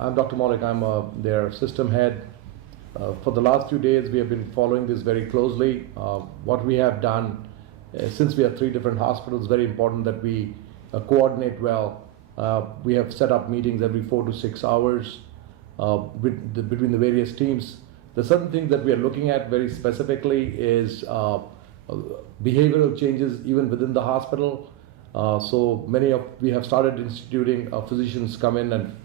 I'm Dr. Maulik. I'm their system head. For the last few days, we have been following this very closely. What we have done, since we have 3 different hospitals, very important that we coordinate well. We have set up meetings every 4 to 6 hours between the various teams. The certain things that we are looking at very specifically is behavioral changes even within the hospital. So we have started instituting physicians come in and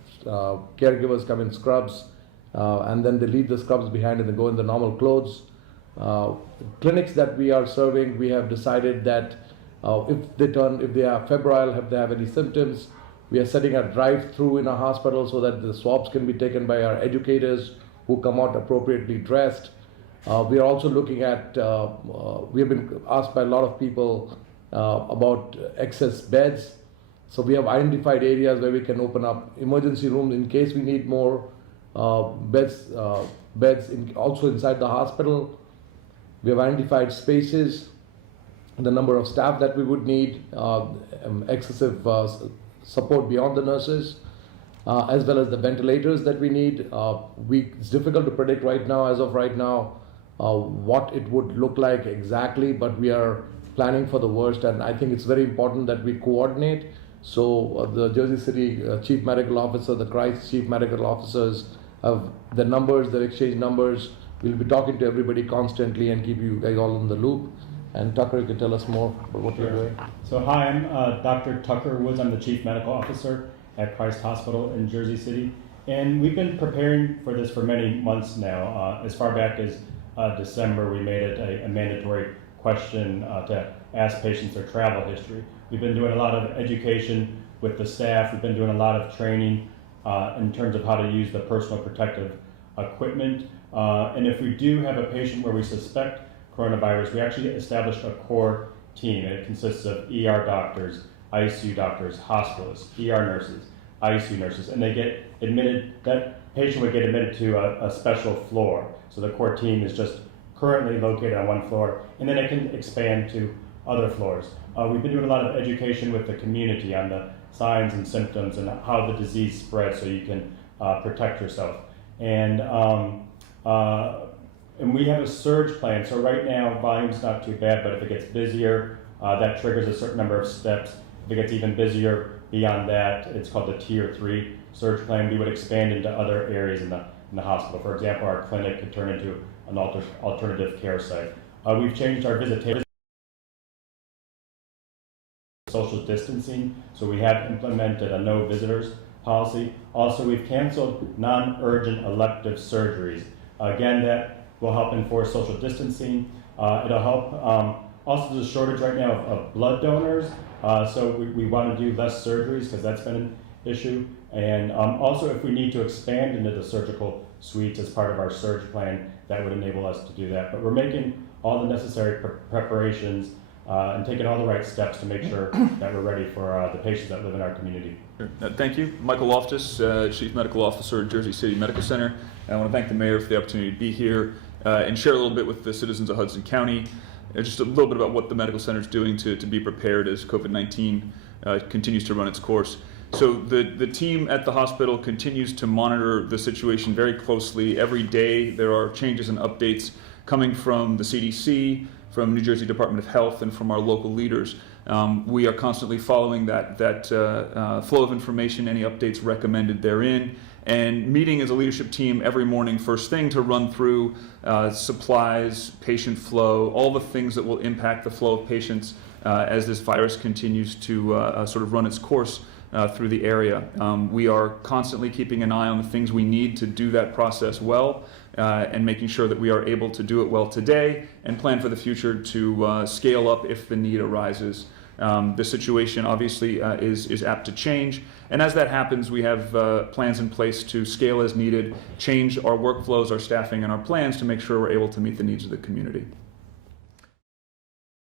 caregivers come in scrubs, and then they leave the scrubs behind and they go in the normal clothes. Clinics that we are serving, we have decided that if they are febrile, if they have any symptoms, we are setting a drive-through in a hospital so that the swabs can be taken by our educators who come out appropriately dressed. We are also looking at, we have been asked by a lot of people about excess beds. So we have identified areas where we can open up emergency rooms in case we need more beds also inside the hospital. We have identified spaces, the number of staff that we would need, excessive support beyond the nurses, as well as the ventilators that we need. It's difficult to predict right now, as of right now, what it would look like exactly, but we are planning for the worst, and I think it's very important that we coordinate. So the Jersey City Chief Medical Officer, the Christ Chief Medical Officers have the numbers, their exchange numbers. We'll be talking to everybody constantly and keep you guys all in the loop. And Tucker, you can tell us more about what you're doing. So hi, I'm Dr. Tucker Woods. I'm the Chief Medical Officer at Christ Hospital in Jersey City. And we've been preparing for this for many months now. As far back as December, we made it a mandatory question to ask patients their travel history. We've been doing a lot of education with the staff. We've been doing a lot of training in terms of how to use the personal protective equipment. And if we do have a patient where we suspect coronavirus, we actually established a core team. It consists of ER doctors, ICU doctors, hospitalists, ER nurses, ICU nurses, and they get admitted, that patient would get admitted to a special floor. So the core team is just currently located on one floor, and then it can expand to other floors. We've been doing a lot of education with the community on the signs and symptoms and how the disease spreads so you can protect yourself. And we have a surge plan. So right now, volume's not too bad, but if it gets busier, that triggers a certain number of steps. If it gets even busier beyond that, it's called the Tier 3 surge plan. We would expand into other areas in the hospital. For example, our clinic could turn into an alternative care site. We've changed our visitation social distancing, so we have implemented a no visitors policy. Also, we've canceled non-urgent elective surgeries. Again, that will help enforce social distancing. It'll help. Also, there's a shortage right now of blood donors, so we want to do less surgeries because that's been an issue. And also, if we need to expand into the surgical suites as part of our surge plan, that would enable us to do that. But we're making all the necessary preparations and taking all the right steps to make sure that we're ready for the patients that live in our community. Thank you. Michael Loftus, Chief Medical Officer at Jersey City Medical Center. I want to thank the Mayor for the opportunity to be here and share a little bit with the citizens of Hudson County, just a little bit about what the Medical Center is doing to be prepared as COVID-19 continues to run its course. So the team at the hospital continues to monitor the situation very closely. Every day there are changes and updates coming from the CDC, from New Jersey Department of Health, and from our local leaders. We are constantly following that flow of information, any updates recommended therein, and meeting as a leadership team every morning first thing to run through supplies, patient flow, all the things that will impact the flow of patients as this virus continues to sort of run its course through the area. We are constantly keeping an eye on the things we need to do that process well, and making sure that we are able to do it well today and plan for the future to scale up if the need arises. The situation obviously is apt to change, and as that happens, we have plans in place to scale as needed, change our workflows, our staffing, and our plans to make sure we're able to meet the needs of the community.